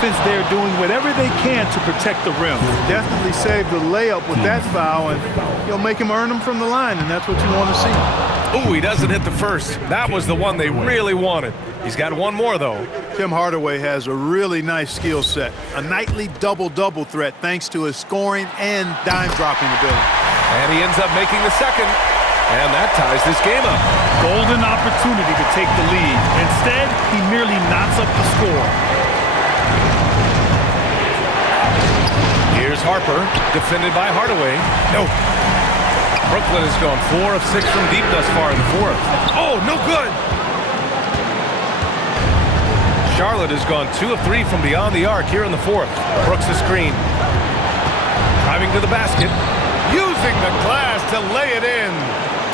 defense there doing whatever they can to protect the rim. Definitely saved the layup with that foul, and he'll make him earn them from the line, and that's what you want to see. Ooh, he doesn't hit the first. That was the one they really wanted. He's got one more, though. Tim Hardaway has a really nice skill set, a nightly double-double threat thanks to his scoring and dime-dropping ability. And he ends up making the second, and that ties this game up. Golden opportunity to take the lead. Instead, he merely knots up the score. Here's Harper, defended by Hardaway. No. Brooklyn has gone 4 of 6 from deep thus far in the fourth. Oh, no good. Charlotte has gone 2 of 3 from beyond the arc here in the fourth. Brooks a screen. Driving to the basket. Using the glass to lay it in.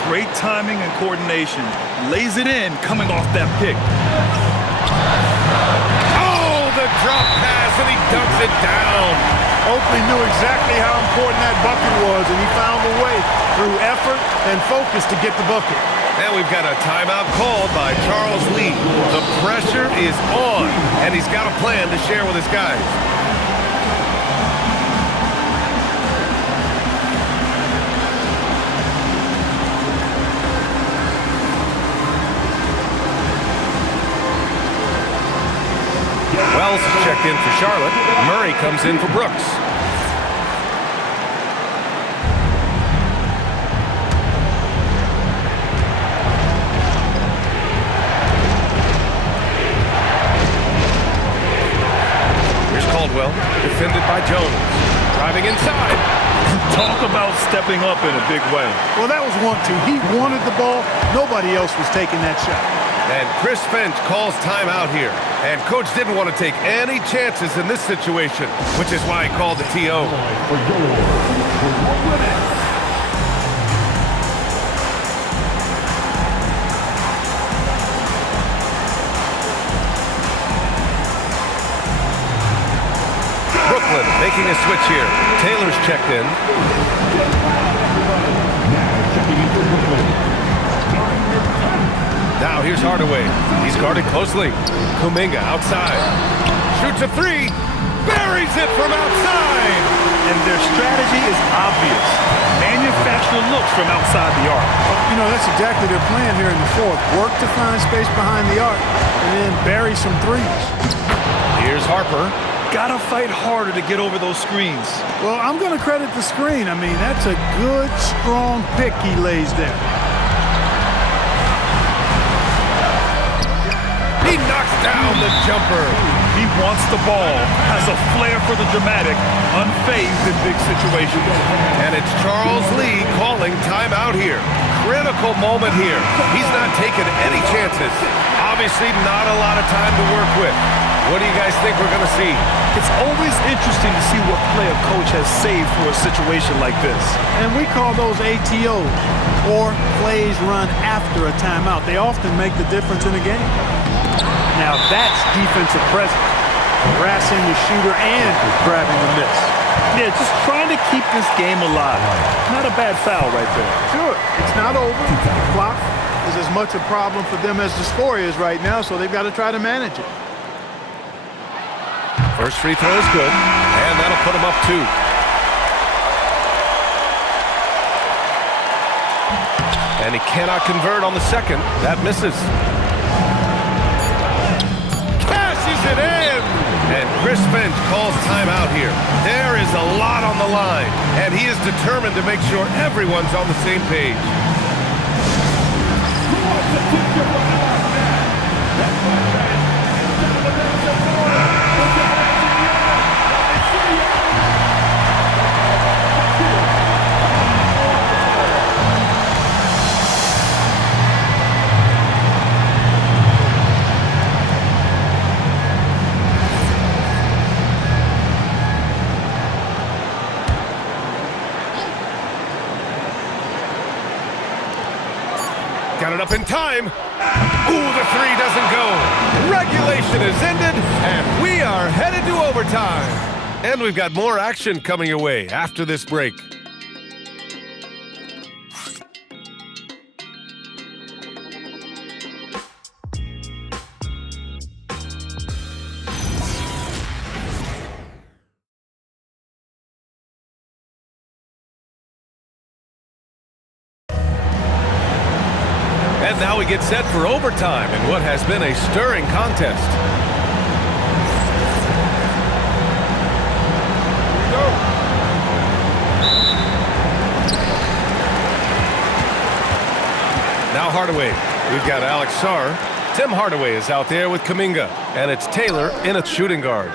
Great timing and coordination. Lays it in, coming off that pick. Oh, the drop pass, and he dunks it down. Oakley knew exactly how important that bucket was, and he found a way through effort and focus to get the bucket. And we've got a timeout called by Charles Lee. The pressure is on, and he's got a plan to share with his guys. Wells checked in for Charlotte. Murray comes in for Brooks. Here's Caldwell, defended by Jones. Driving inside. Talk about stepping up in a big way. Well, that was 1-2. He wanted the ball. Nobody else was taking that shot. And Chris Finch calls timeout here. And Coach didn't want to take any chances in this situation, which is why he called the TO. Brooklyn making a switch here. Taylor's checked in. Now here's Hardaway. He's guarded closely. Kuminga outside. Shoots a three. Buries it from outside. And their strategy is obvious. Manufacture looks from outside the arc. You know, that's exactly their plan here in the fourth. Work to find space behind the arc and then bury some threes. Here's Harper. Gotta fight harder to get over those screens. Well, I'm going to credit the screen. I mean, that's a good, strong pick he lays there. He knocks down the jumper. He wants the ball, has a flair for the dramatic, unfazed in big situations. And it's Charles Lee calling timeout here. Critical moment here. He's not taking any chances. Obviously not a lot of time to work with. What do you guys think we're going to see? It's always interesting to see what play a coach has saved for a situation like this. And we call those ATOs, or plays run after a timeout. They often make the difference in a game. Now that's defensive presence. Harassing the shooter and grabbing the miss. Yeah, just trying to keep this game alive. Not a bad foul right there. Sure, it's not over. The clock is as much a problem for them as the score is right now, so they've got to try to manage it. First free throw is good, and that'll put him up 2. And he cannot convert on the second. That misses. Cashes it in! And Chris Finch calls timeout here. There is a lot on the line, and he is determined to make sure everyone's on the same page. Got it up in time. Ooh, the three doesn't go. Regulation is ended, and we are headed to overtime. And we've got more action coming your way after this break. And now we get set for overtime in what has been a stirring contest. Now Hardaway. We've got Alex Sarr. Tim Hardaway is out there with Kuminga. And it's Taylor in at shooting guard.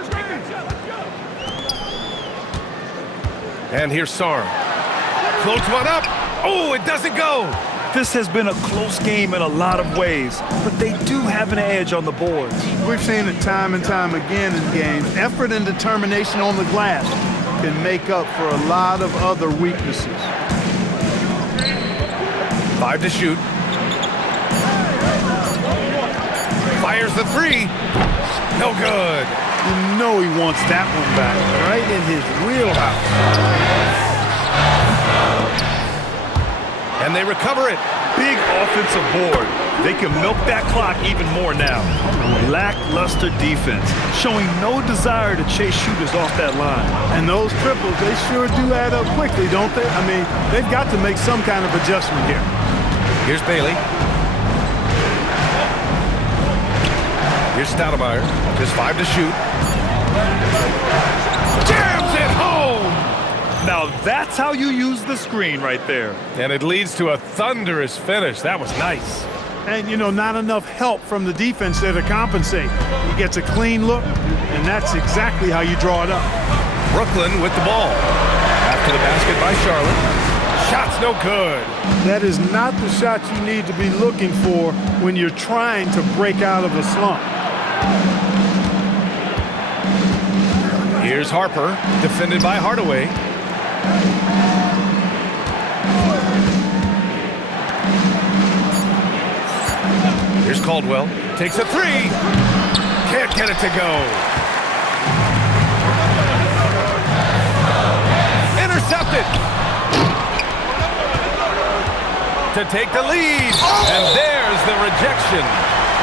And here's Sarr. Floats one up. Oh, it doesn't go. This has been a close game in a lot of ways, but they do have an edge on the boards. We've seen it time and time again in games. Effort and determination on the glass can make up for a lot of other weaknesses. 5 to shoot. Fires the three. No good. You know he wants that one back, right in his wheelhouse. And they recover it. Big offensive board. They can milk that clock even more now. Lackluster defense, showing no desire to chase shooters off that line. And those triples, they sure do add up quickly, don't they? I mean, they've got to make some kind of adjustment here. Here's Bailey. Here's Stoudemire. Just 5 to shoot. Jams it home! Now that's how you use the screen right there. And it leads to a thunderous finish. That was nice. And, you know, not enough help from the defense there to compensate. He gets a clean look, and that's exactly how you draw it up. Brooklyn with the ball. After the basket by Charlotte. Shot's no good. That is not the shot you need to be looking for when you're trying to break out of a slump. Here's Harper, defended by Hardaway. Here's Caldwell. Takes a three. Can't get it to go. Intercepted. To take the lead. And there's the rejection.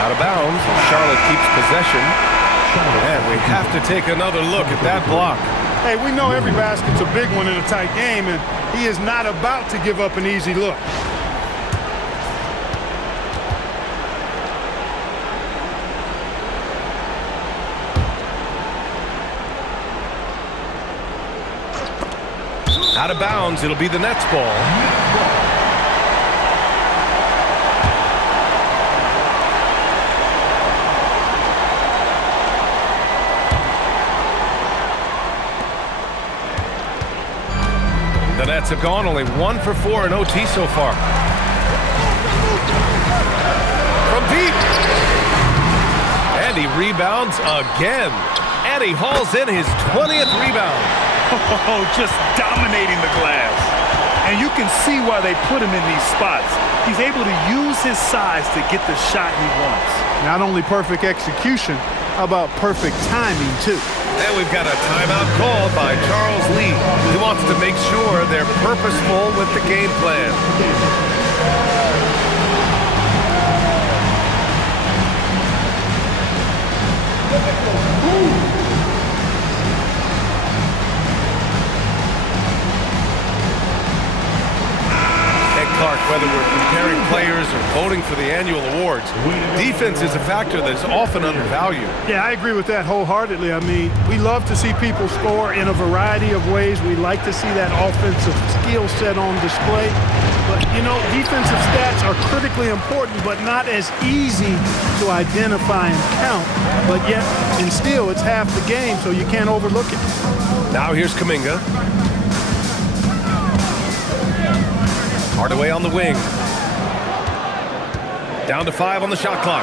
Out of bounds. Charlotte keeps possession. And we have to take another look at that block. Hey, we know every basket's a big one in a tight game, and he is not about to give up an easy look. Out of bounds, it'll be the Nets ball. The Nets have gone only 1 for 4 in OT so far. From deep. And he rebounds again. And he hauls in his 20th rebound. Oh, just dominating the glass. And you can see why they put him in these spots. He's able to use his size to get the shot he wants. Not only perfect execution, how about perfect timing, too? And we've got a timeout called by Charles Lee. He wants to make sure they're purposeful with the game plan. Clark, whether we're comparing players or voting for the annual awards, defense is a factor that is often undervalued. Yeah, I agree with that wholeheartedly. I mean, we love to see people score in a variety of ways. We like to see that offensive skill set on display. But, you know, defensive stats are critically important, but not as easy to identify and count. But yet, and still, it's half the game, so you can't overlook it. Now here's Kuminga. Hardaway on the wing. Down to 5 on the shot clock.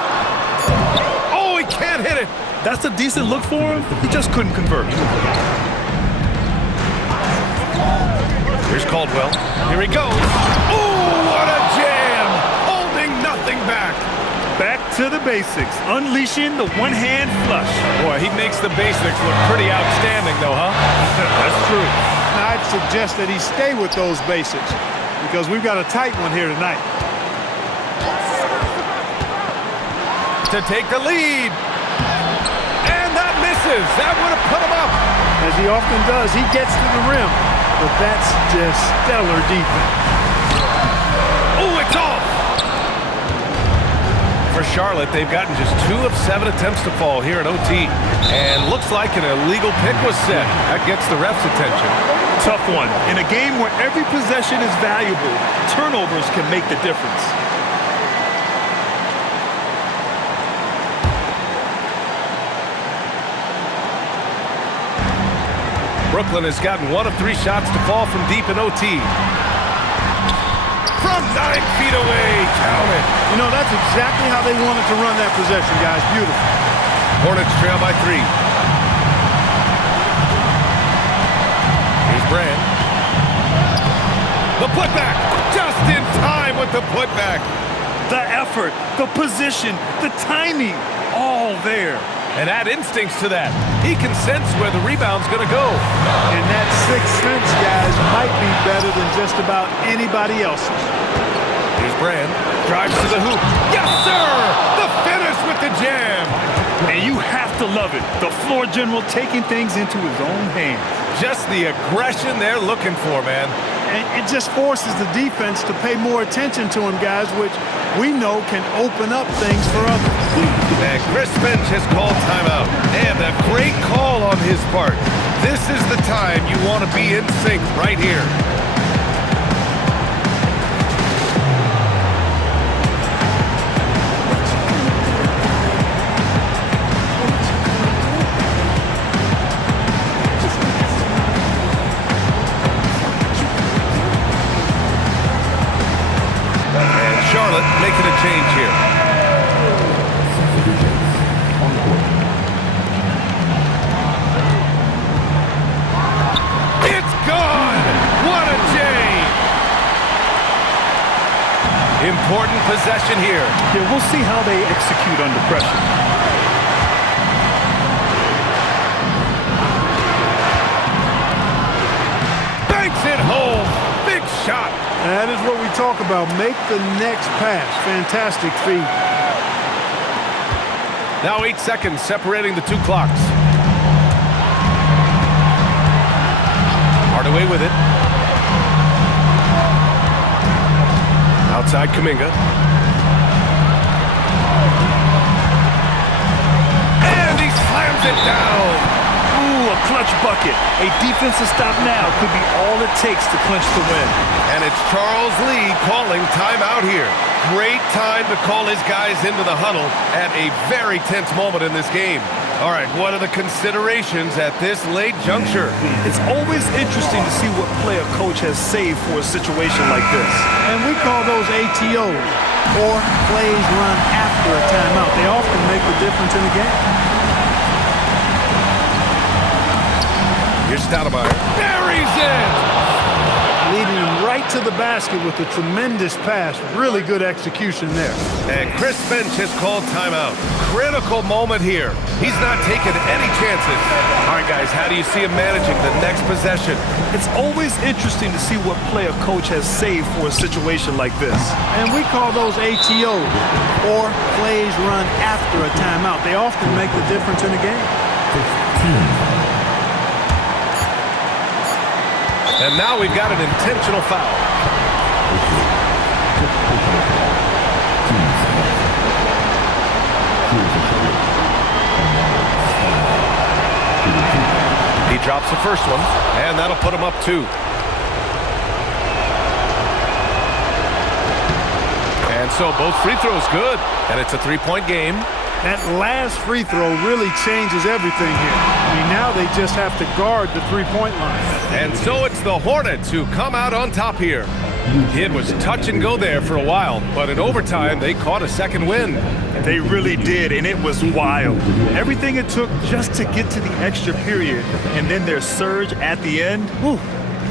Oh, he can't hit it. That's a decent look for him. He just couldn't convert. Here's Caldwell. Here he goes. Oh, what a jam. Holding nothing back. Back to the basics. Unleashing the one-hand flush. Boy, he makes the basics look pretty outstanding, though, huh? That's true. Now, I'd suggest that he stay with those basics, because we've got a tight one here tonight. To take the lead. And that misses. That would have put him up. As he often does, he gets to the rim. But that's just stellar defense. Oh, it's off. for Charlotte, they've gotten just 2 of 7 attempts to fall here in OT. And looks like an illegal pick was set. That gets the ref's attention. Tough one. In a game where every possession is valuable, turnovers can make the difference. Brooklyn has gotten 1 of 3 shots to fall from deep in OT. From 9 feet away, count it. You know, that's exactly how they wanted to run that possession, guys. Beautiful. Hornets trail by 3. Here's Brand. The putback, just in time with the putback. The effort, the position, the timing, all there. And add instincts to that. He can sense where the rebound's going to go. And that sixth sense, guys, might be better than just about anybody else's. Here's Brand. Drives to the hoop. Yes, sir! The finish with the jam. And you have to love it. The floor general taking things into his own hands. Just the aggression they're looking for, man. And it just forces the defense to pay more attention to him, guys, which we know can open up things for others. And Chris Finch has called timeout. And a great call on his part. This is the time you want to be in sync right here. Charlotte making a change here. It's gone! What a J! Important possession here. Yeah, we'll see how they execute under pressure. Banks it home. Big shot. That is what we talk about. Make the next pass. Fantastic feed. Now 8 seconds separating the 2 clocks. Hardaway with it. Outside Kuminga. And he slams it down. Ooh, a clutch bucket. A defensive stop now could be all it takes to clinch the win. And it's Charles Lee calling timeout here. Great time to call his guys into the huddle at a very tense moment in this game. All right, what are the considerations at this late juncture? It's always interesting to see what play a coach has saved for a situation like this. And we call those ATOs, or plays run after a timeout. They often make the difference in the game. Here's Stoudemire. Buries it! Leading him right to the basket with a tremendous pass. Really good execution there. And Chris Finch has called timeout. Critical moment here. He's not taking any chances. All right, guys, how do you see him managing the next possession? It's always interesting to see what play a coach has saved for a situation like this. And we call those ATOs, or plays run after a timeout. They often make the difference in a game. And now we've got an intentional foul. He drops the first one, and that'll put him up 2. And so both free throws good, and it's a 3-point game. That last free throw really changes everything here. I mean, now they just have to guard the three-point line. And so it's the Hornets who come out on top here. It was touch and go there for a while, but in overtime, they caught a second win. They really did, and it was wild. Everything it took just to get to the extra period, and then their surge at the end. Whew.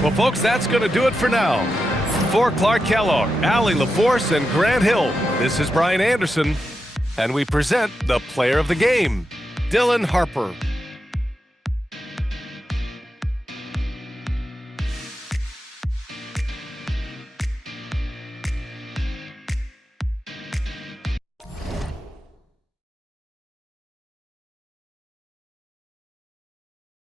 Well, folks, that's going to do it for now. For Clark Kellogg, Allie LaForce, and Grant Hill, this is Brian Anderson, and we present the player of the game, Dylan Harper.